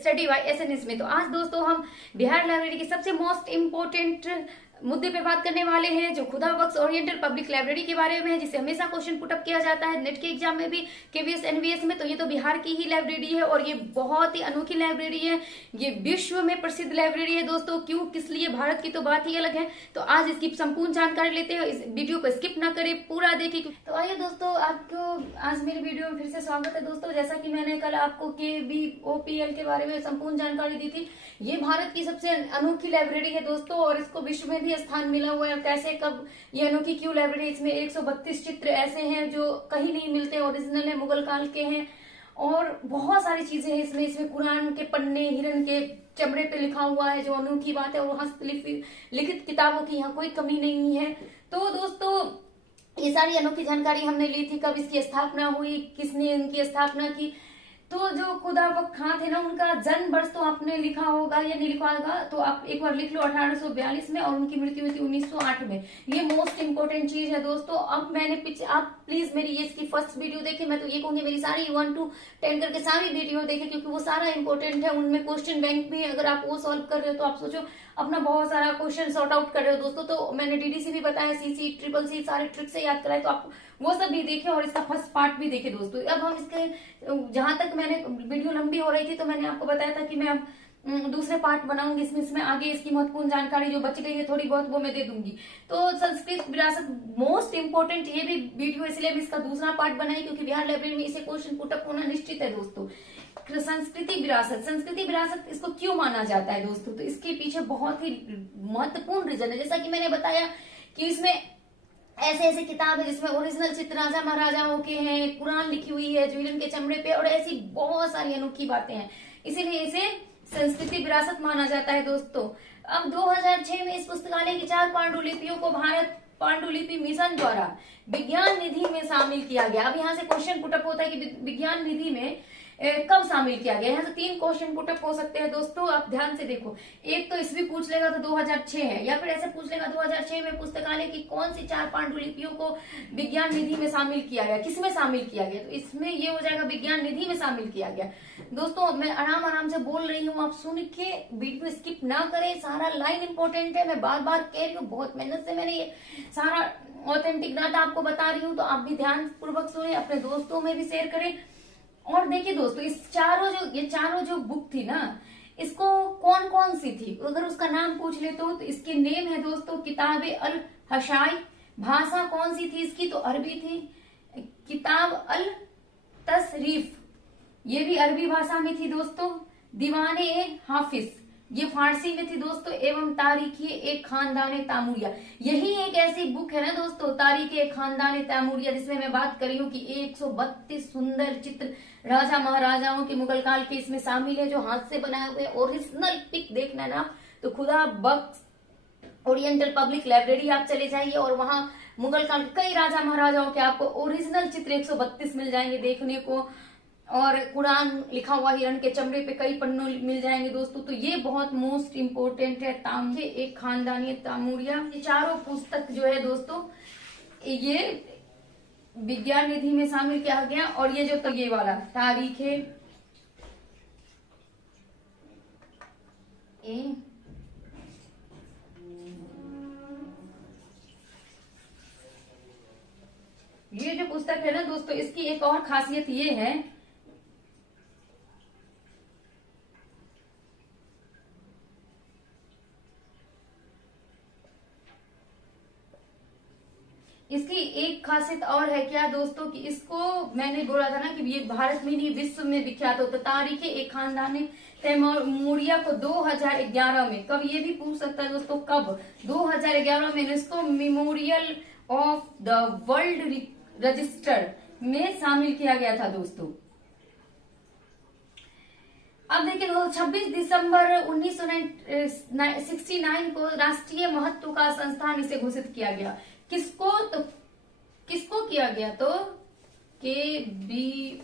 Study bye SNS में। तो आज दोस्तों हम बिहार लाइब्रेरी के सबसे मोस्ट इम्पोर्टेंट मुद्दे पे बात करने वाले हैं, जो खुदा बख्श ओरिएंटल पब्लिक लाइब्रेरी के बारे में है, जिसे हमेशा क्वेश्चन पुटअप किया जाता है नेट के एग्जाम में भी, केवीएस एनवीएस में। तो ये तो बिहार की ही लाइब्रेरी है और ये बहुत ही अनोखी लाइब्रेरी है। ये विश्व में प्रसिद्ध लाइब्रेरी है दोस्तों। क्यों, किस लिए, भारत की तो बात ही अलग है। तो आज इसकी संपूर्ण जानकारी लेते हैं। इस वीडियो को स्किप ना करें, पूरा देखिए। तो आइए दोस्तों, आपको आज मेरी वीडियो में फिर से स्वागत है दोस्तों। जैसा कि मैंने कल आपको KVOPL के बारे में संपूर्ण जानकारी दी थी, ये भारत की सबसे अनोखी लाइब्रेरी है दोस्तों और इसको विश्व में भी स्थान मिला हुआ है। कैसे, कब, ये अनोखी क्यों लाइब्रेरी? इसमें 132 चित्र ऐसे हैं जो कहीं नहीं मिलते, ओरिजिनल है, मुगल काल के हैं और बहुत सारी चीजें हैं इसमें कुरान के पन्ने, हिरन के चमड़े पे लिखा हुआ है, जो अनोखी बात है। और हस्तलिखित किताबों की यहाँ कोई कमी नहीं है। तो दोस्तों, ये सारी अनोखी जानकारी हमने ली थी। कब इसकी स्थापना हुई, किसने इनकी स्थापना की। तो जो खुदा बख्श खां थे ना, उनका जन्म वर्ष तो आपने लिखा होगा या नहीं लिखा होगा, तो आप एक बार लिख लो 1842 में, और उनकी मृत्यु हुई थी 1908 में। ये मोस्ट इंपोर्टेंट चीज है दोस्तों। अब मैंने आप प्लीज मेरी ये इसकी फर्स्ट वीडियो देखें। मैं तो ये कहूंगी मेरी सारी 1 to 10 करके सारी वीडियो देखें, क्योंकि वो सारा इंपॉर्टेंट है। उनमें क्वेश्चन बैंक भी है, अगर आप वो सॉल्व कर रहे हो तो आप सोचो अपना बहुत सारा क्वेश्चन सॉर्ट आउट कर रहे हो दोस्तों। तो मैंने DDC भी बताया, CC, CCC सारे ट्रिक से याद कराए, तो आप वो सब भी देखे और इसका फर्स्ट पार्ट भी देखे दोस्तों। अब हम इसके, जहां तक मैंने वीडियो लंबी हो रही थी तो मैंने आपको बताया था कि मैं अब दूसरे पार्ट बनाऊंगी। इसमें आगे इसकी महत्वपूर्ण जानकारी जो बच गई है थोड़ी बहुत, वो मैं दे दूंगी। तो संस्कृत विरासत मोस्ट इंपोर्टेंट, ये भी वीडियो इसलिए भी इसका दूसरा पार्ट बनाई क्योंकि बिहार लाइब्रेरी में इसे क्वेश्चन पुटअप होना निश्चित है दोस्तों। संस्कृति विरासत इसको क्यों माना जाता है दोस्तों? तो इसके पीछे बहुत ही महत्वपूर्ण रीजन है। जैसा कि मैंने बताया कि इसमें ऐसे ऐसे किताब है जिसमें ओरिजिनल चित्र राजा महाराजाओं के हैं, कुरान लिखी हुई है जो हिरन के चमड़े पे, और ऐसी बहुत सारी अनोखी बातें हैं, इसीलिए इसे संस्कृति विरासत माना जाता है दोस्तों। अब 2006 में इस पुस्तकालय की 4 पांडुलिपियों को भारत पांडुलिपि मिशन द्वारा विज्ञान निधि में शामिल किया गया। अब यहाँ से क्वेश्चन पुटअप होता है कि विज्ञान निधि में कब शामिल किया गया। यहाँ से 3 क्वेश्चन पुटअप हो सकते हैं दोस्तों, आप ध्यान से देखो। एक तो ईस्वी पूछ लेगा तो 2006 है, या फिर ऐसे पूछ लेगा 2006 में पुस्तकालय की कौन सी 4 पांडुलिपियों को विज्ञान निधि में शामिल किया गया, किसमें शामिल किया गया। तो इसमें ये हो जाएगा विज्ञान निधि में शामिल किया गया दोस्तों। मैं आराम से बोल रही हूँ, आप सुन के वीडियो स्किप ना करें, सारा लाइन इंपॉर्टेंट है। मैं बार बार कह रही हूँ, बहुत मेहनत से मैंने ये सारा ऑथेंटिक डाटा आपको बता रही हूँ, तो आप भी ध्यान पूर्वक सुने, अपने दोस्तों में भी शेयर करें। और देखिए दोस्तों, ये चारों जो बुक थी ना, इसको कौन कौन सी थी, अगर उसका नाम पूछ ले तो इसके नेम है दोस्तों किताब अल हशाई। भाषा कौन सी थी इसकी, तो अरबी थी। किताब अल तसरीफ, ये भी अरबी भाषा में थी दोस्तों। दीवाने हाफिज, ये फारसी में थी दोस्तों। एवं तारीखी एक खानदान तामुरिया, यही एक ऐसी बुक है ना दोस्तों, तारीख एक खानदान तामुरिया, जिसमें मैं बात कर रही हूँ कि 132 सुंदर चित्र राजा महाराजाओं के मुगल काल के इसमें शामिल है, जो हाथ से बनाए हुए ओरिजिनल पिक देखना ना, तो खुदा बख्श ओरिएंटल पब्लिक लाइब्रेरी आप चले जाइए और वहां मुगल काल के कई राजा महाराजाओं के आपको ओरिजिनल चित्र 132 मिल जाएंगे देखने को, और कुरान लिखा हुआ हिरन के चमड़े पे कई पन्नों मिल जाएंगे दोस्तों। तो ये बहुत मोस्ट इम्पोर्टेंट है। तामुरिया एक खानदानी तामुरिया, ये चारों पुस्तक जो है दोस्तों, ये विज्ञान निधि में शामिल किया गया। और ये जो तो ये वाला तारीख है, ये जो पुस्तक है ना दोस्तों, इसकी एक और खासियत ये है, इसकी एक खासियत और है क्या दोस्तों, कि इसको मैंने बोला था ना कि ये भारत में नहीं विश्व में विख्यात होता। तारीख एक खानदान तैमूरिया को 2011 में, कब, ये भी पूछ सकता है दोस्तों कब, 2011 में इसको memorial of the world register में शामिल किया गया था दोस्तों। अब देखिए 26 दिसंबर 1969 को राष्ट्रीय महत्व का संस्थान इसे घोषित किया गया। किसको किया गया, तो KVOPL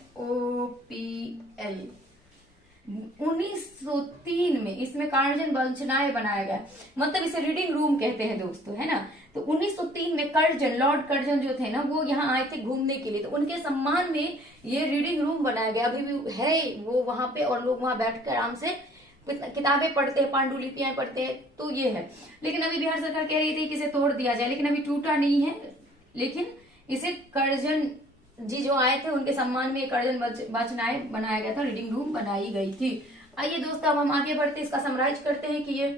1903 में इसमें कर्जन वंचनाएं बनाया गया, मतलब इसे रीडिंग रूम कहते हैं दोस्तों, है ना। तो 1903 में कर्जन, लॉर्ड कर्जन जो थे ना, वो यहाँ आए थे घूमने के लिए, तो उनके सम्मान में ये रीडिंग रूम बनाया गया, अभी भी है वो वहां पे, और लोग वहां बैठकर आराम से किताबें पढ़ते हैं, पांडुलिपियां पढ़ते हैं, तो ये है। लेकिन अभी बिहार सरकार कह रही थी कि इसे तोड़ दिया जाए, लेकिन अभी टूटा नहीं है, लेकिन इसे कर्जन जी जो आए थे उनके सम्मान में कर्जन वाचनाएं बनाया गया था, रीडिंग रूम बनाई गई थी। आइए दोस्तों अब हम आगे बढ़ते इसका समराइज करते हैं कि ये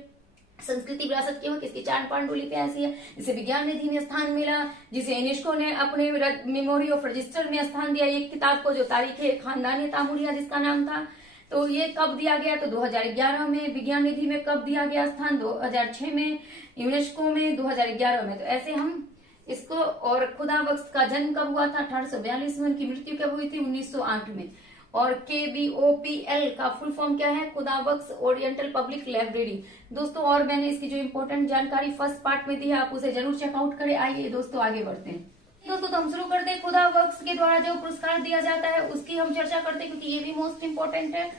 संस्कृति विरासत क्यों, किसकी 4 पांडुलिपियां ऐसी है जिसे विज्ञान निधि में स्थान मिला, जिसे यूनेस्को ने अपने मेमोरी ऑफ रजिस्टर में स्थान दिया, एक किताब को जो तारीख खानदानी तामुलिया जिसका नाम था। तो ये कब दिया गया, तो 2011 में। विज्ञान निधि में कब दिया गया स्थान, 2006 में। यूनेस्को में 2011 में। तो ऐसे हम इसको। और खुदा बख्श का जन्म कब हुआ था, 1842 में। उनकी मृत्यु कब हुई थी, 1908 में। और KBOPL का फुल फॉर्म क्या है, खुदा बख्श ओरिएंटल पब्लिक लाइब्रेरी दोस्तों। और मैंने इसकी जो इम्पोर्टेंट जानकारी फर्स्ट पार्ट में दी है, आप उसे जरूर चेकआउट करें। आइए दोस्तों आगे बढ़ते हैं दोस्तों, तो हम शुरू करते हैं खुदा बख्श के द्वारा जो पुरस्कार दिया जाता है उसकी हम चर्चा करते हैं, क्योंकि ये भी मोस्ट इंपोर्टेंट है।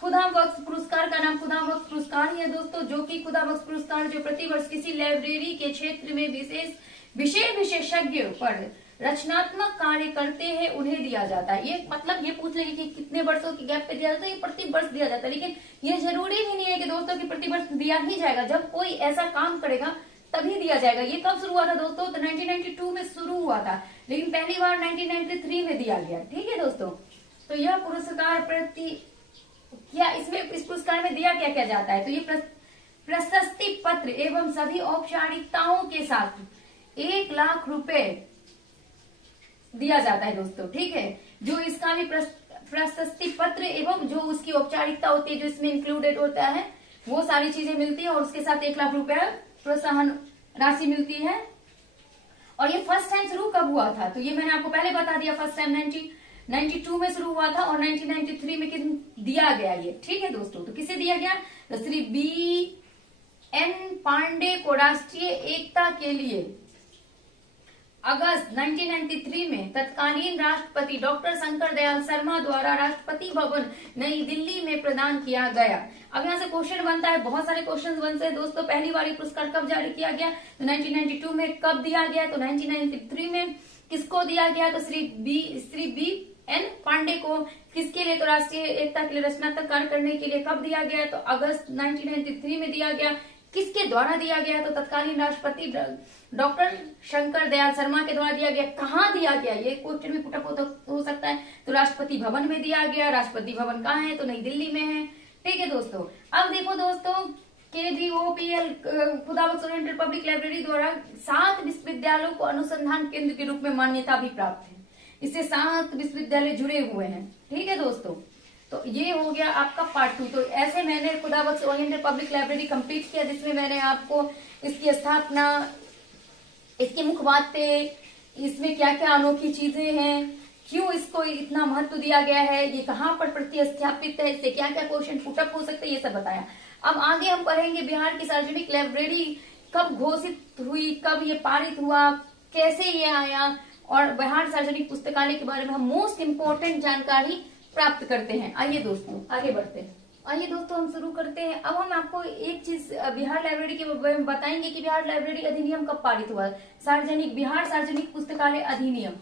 खुदा बख्श पुरस्कार का नाम खुदा बख्श पुरस्कार ही है दोस्तों, जो कि खुदा बख्श पुरस्कार जो प्रतिवर्ष किसी लाइब्रेरी के क्षेत्र में विषय विशेषज्ञ पर रचनात्मक कार्य करते हैं उन्हें दिया जाता है। ये मतलब ये पूछ लेंगे कि कितने वर्षों के गैप पे दिया जाता है, ये प्रति वर्ष दिया जाता है, लेकिन ये जरूरी भी नहीं है कि दोस्तों की प्रति वर्ष दिया ही जाएगा, जब कोई ऐसा काम करेगा तभी दिया जाएगा। ये कब शुरू हुआ था दोस्तों, तो 1992 में शुरू हुआ था, लेकिन पहली बार 1993 में दिया गया। ठीक है दोस्तों, तो यह पुरस्कार क्या इसमें इस पुरस्कार में दिया क्या क्या जाता है, तो ये प्रशस्ति पत्र एवं सभी औपचारिकताओं के साथ 1 लाख रुपए दिया जाता है दोस्तों। ठीक है, जो इसका भी प्रशस्ति पत्र एवं जो उसकी औपचारिकता होती है, जो इसमें इंक्लूडेड होता है, वो सारी चीजें मिलती है, और उसके साथ 1 लाख रुपए प्रोत्साहन राशि मिलती है। और ये फर्स्ट टाइम शुरू कब हुआ था, तो ये मैंने आपको पहले बता दिया, फर्स्ट टाइम 1992 में शुरू हुआ था, और 1993 में दिया गया ये। ठीक है दोस्तों, तो किसे दिया गया, तो श्री BN पांडे को राष्ट्रीय एकता के लिए अगस्त 1993 में तत्कालीन राष्ट्रपति डॉक्टर शंकर दयाल शर्मा द्वारा राष्ट्रपति भवन नई दिल्ली में प्रदान किया गया। अब यहाँ से क्वेश्चन बनता है, बहुत सारे क्वेश्चन बनते हैं दोस्तों। पहली बार पुरस्कार कब जारी किया गया, तो 1992 में। कब दिया गया, तो 1993 में। किसको दिया गया, तो श्री BN पांडे को। किसके लिए, तो राष्ट्रीय एकता के लिए रचनात्मक कार्य करने के लिए। कब दिया गया, तो अगस्त 1993 में दिया गया। किसके द्वारा दिया गया, तो तत्कालीन राष्ट्रपति डॉक्टर शंकर दयाल शर्मा के द्वारा दिया गया। कहाँ दिया गया, ये क्वेश्चन भी पुटअप हो सकता है, तो राष्ट्रपति भवन में दिया गया। राष्ट्रपति भवन कहाँ है, तो नई दिल्ली में है। ठीक है दोस्तों, अब देखो दोस्तों, KBOPL खुदा बख्श ओरिएंटल पब्लिक लाइब्रेरी द्वारा 7 विश्वविद्यालयों को अनुसंधान केंद्र के रूप में मान्यता भी प्राप्त है। इससे 7 विश्वविद्यालय जुड़े हुए हैं। ठीक है दोस्तों, तो ये हो गया आपका पार्ट 2। तो ऐसे मैंने खुदा बख्श ओरिएंटल पब्लिक लाइब्रेरी कंप्लीट किया, जिसमें मैंने आपको इसकी स्थापना, इसकी मुख्य बातें, इसमें क्या क्या अनोखी चीजें हैं, क्यों इसको इतना महत्व दिया गया है, ये कहाँ पर प्रतिस्थापित है, इससे क्या क्या क्वेश्चन पुटअप हो सकते हैं, ये सब बताया। अब आगे हम पढ़ेंगे बिहार की सार्वजनिक लाइब्रेरी कब घोषित हुई, कब ये पारित हुआ, कैसे ये आया, और बिहार सार्वजनिक पुस्तकालय के बारे में हम मोस्ट इम्पोर्टेंट जानकारी प्राप्त करते हैं। आइए दोस्तों आगे बढ़ते हैं। आइए दोस्तों हम शुरू करते हैं। अब हम आपको एक चीज बिहार लाइब्रेरी के बारे में बताएंगे कि बिहार लाइब्रेरी अधिनियम कब पारित हुआ। बिहार सार्वजनिक पुस्तकालय अधिनियम,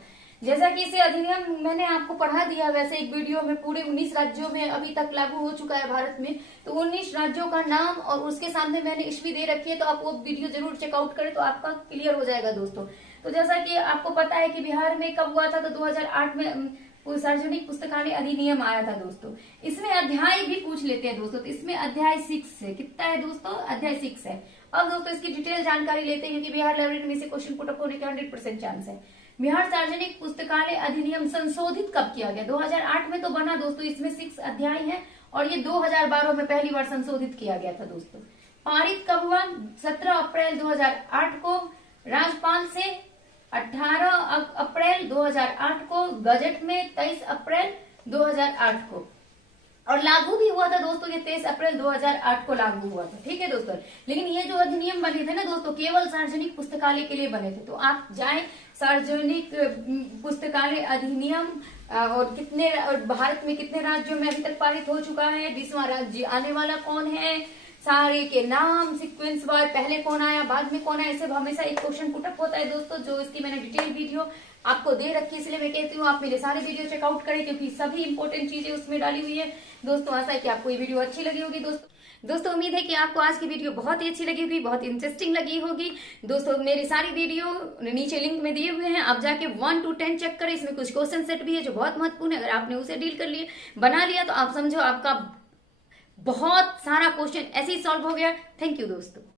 जैसा कि इसे अधिनियम मैंने आपको पढ़ा दिया, वैसे एक वीडियो में पूरे 19 राज्यों में अभी तक लागू हो चुका है भारत में। तो 19 राज्यों का नाम और उसके सामने मैंने ईस्वी दे रखी है, तो आप वो वीडियो जरूर चेकआउट करें, तो आपका क्लियर हो जाएगा दोस्तों। तो जैसा कि आपको पता है कि बिहार में कब हुआ था, तो 2008 में सार्वजनिक पुस्तकालय अधिनियम आया था दोस्तों। इसमें अध्याय भी पूछ लेते हैं दोस्तों, तो इसमें अध्याय 6 है। कितना है दोस्तों, अध्याय 6 है। अब दोस्तों इसकी डिटेल जानकारी लेते हैं, क्योंकि बिहार लाइब्रेरी में से क्वेश्चन पुटअप होने के 100% चांस है। बिहार सार्वजनिक पुस्तकालय अधिनियम संशोधित कब किया गया, 2008 में तो बना दोस्तों। इसमें 6 अध्याय है, और ये 2012 में पहली बार संशोधित किया गया था दोस्तों। पारित कब हुआ, 17 अप्रैल 2008 को राज्यपाल से, 18 अप्रैल 2008 को गजट में, 23 अप्रैल 2008 को। और लागू भी हुआ था दोस्तों, ये 23 अप्रैल 2008 को लागू हुआ था। ठीक है दोस्तों, लेकिन ये जो अधिनियम बने थे ना दोस्तों, केवल सार्वजनिक पुस्तकालय के लिए बने थे। तो आप जाएं सार्वजनिक पुस्तकालय अधिनियम, और कितने, और भारत में कितने राज्यों में अभी तक पारित हो चुका है, 20वां राज्य आने वाला कौन है, सारे के नाम सीक्वेंस वार, पहले कौन आया बाद में कौन आया, ऐसे हमेशा एक क्वेश्चन पुटअप होता है दोस्तों, जो इसकी मैंने डिटेल वीडियो आपको दे रखी है। इसलिए मैं कहती हूँ आप मेरे सारे वीडियो चेकआउट करें, क्योंकि सभी इंपॉर्टेंट चीजें उसमें डाली हुई है दोस्तों। आशा है कि आपको ये वीडियो अच्छी लगी होगी दोस्तों। उम्मीद है कि आपको आज की वीडियो बहुत ही अच्छी लगी होगी, बहुत इंटरेस्टिंग लगी होगी दोस्तों। मेरी सारी वीडियो नीचे लिंक में दिए हुए हैं, आप जाके 1 to 10 चेक करें। इसमें कुछ क्वेश्चन सेट भी है जो बहुत महत्वपूर्ण है, अगर आपने उसे डील कर लिया, बना लिया, तो आप समझो आपका बहुत सारा क्वेश्चन ऐसे ही सॉल्व हो गया। थैंक यू दोस्तों।